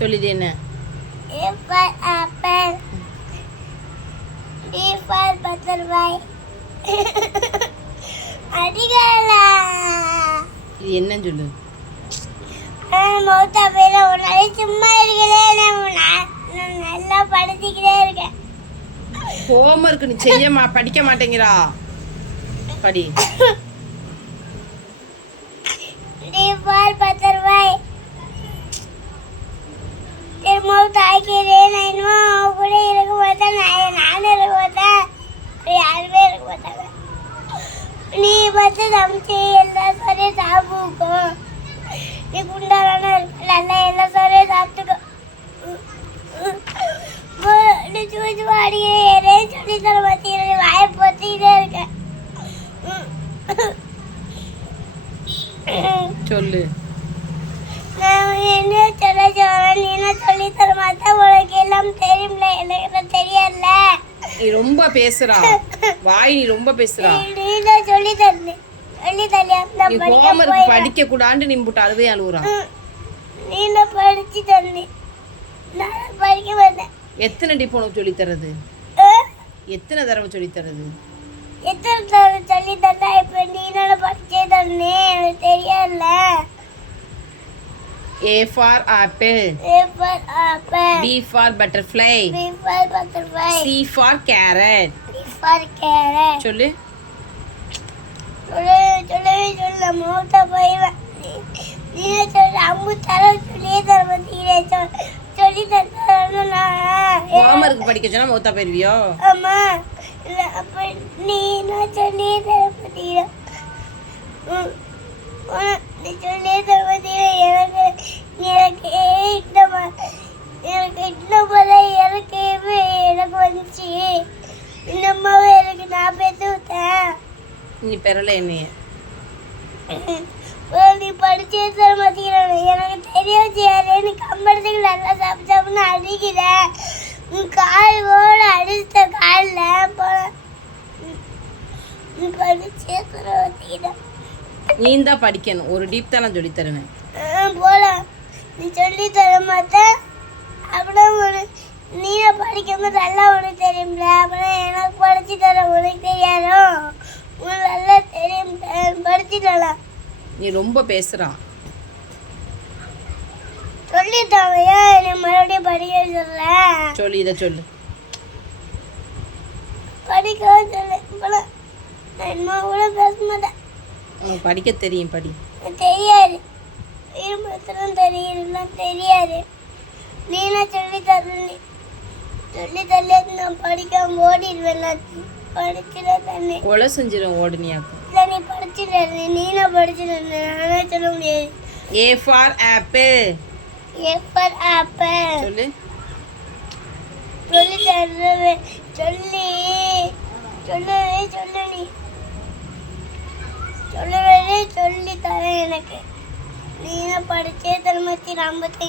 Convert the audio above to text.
சொல்லுது என்ன? A for apple. B for butterfly. அடிகளா. இது என்னன்னு சொல்லு. மௌத்தா பேர ஒரு நாள் சும்மா இருக்கலே, நான் நல்லா படிச்சுக்கிட்டே இருக்கேன். ஹோம்வொர்க் நீ படிக்க மாட்டேங்கிறா. படி. D for butterfly. மௌத்தா ஆக்கிறேன். நான் இன்னும் கூட இருக்க மாட்டேன். நானும் இருக்க மாட்டேன். யாருமே இருக்க மாட்டாங்க. நீ பார்த்து சமைச்சு எல்லா சாரையும் சாப்பிடுக்கோ. நீ குண்டாரான நல்லா எல்லா சாரையும் சாப்பிட்டுக்கோ. அடிக்கிறேன் சொல்லி தர மாட்டேன். வாயை பொத்திக்கிட்டே இருக்கேன். சொல்லு. நான் என்ன சொல்ல சொல்றேன், நீ என்ன சொல்லி தர மாட்டேன். உனக்கு எல்லாம் தெரியும்ல, எனக்கு தெரியல. நீ ரொம்ப பேசுறா. வாய் நீ ரொம்ப பேசுறா. நீ தான் சொல்லி தரேன். சொல்லி தரலையா? நீ ஹோம்வொர்க் படிக்க கூடாண்டு நிம்புட்டு அழுவே அழுவுறான். நீ தான் படிச்சு தரேன். நான் படிக்க மாட்டேன். எத்தனை டிப் உனக்கு சொல்லி தரது? எத்தனை தடவை சொல்லி தரது? எத்தனை தடவை சொல்லி தரா? இப்ப நீ என்ன படிச்சே தரனே, எனக்கு தெரியல. A for apple. A for apple. B for butterfly. B for butterfly. C for carrot. D for carrot. சொல்லு. சொல்ல மௌத்தா போயிடுவேன். நீ சொல்ல அம்மு தர சொல்லியே தர மாட்டீங்க. சொல்லி தரேன்னா ஹோம்வொர்க் படிக்க சொன்னா மௌத்தா போயிருவியோ? ஆமா. இல்லை அப்போ நீ நான் சொல்லியே தர மாட்டீங்க. நீ சொல்லியே தர மாட்டீங்க. எனக்கு இன்னும் போல எனக்கு வந்துச்சு. இன்னமாவே எனக்கு நான் பேச விட்டேன். நீ பெறல என்னைய. நீ படிச்சே தர மாட்டேங்கிறாங்க. எனக்கு தெரியாது. நீ கம்பளத்துக்கு நல்லா சாப்பிட்டு அடிக்கிறேன். உன் கால் போல அடித்த காலில் போல நீ படிச்சே தர மாட்டேங்கிறேன். நீ தான் படிக்கணும். ஒரு டீப் தான் நான் சொல்லி தருவேன். போல நீ சொல்லி தர மாட்டேன். அப்புறம் நீ படிக்கும்போது நல்லா உனக்கு தெரியும்ல. அப்புறம் எனக்கு படிச்சு தர உனக்கு தெரியாதோ? உனக்கு நல்லா தெரியும். படிச்சு தரலாம். நீ ரொம்ப பேசுறா. சொல்லி தவையா? நீ மறுபடியும் படிக்க சொல்ல. சொல்லு. இதை சொல்லு. படிக்க சொல்லு. இப்போலாம் நான் இன்னும் கூட பேச மாட்டேன். உனக்கு படிக்க தெரியும். படி. தெரியாது. இருமத்திரம் தெரியலாம் தெரியாது. நீனா சொல்லி தரணும். சொல்லி தரல நான் படிக்காம ஓடிடுவேன். நான் படிச்சுட தண்ணி கொலை செஞ்சிடும் ஓடுனியாக்கு. இல்லை நீ படிச்சுட. நீனா படிச்சுட. நானே சொல்ல முடியாது. A for apple. A for apple. சொல்லு. சொல்லி தருவேன். சொல்லு நீ சொல்லுவே சொல்லி தரேன். எனக்கு நீனா படிச்சே தர மாட்டேன். நம்பத்தை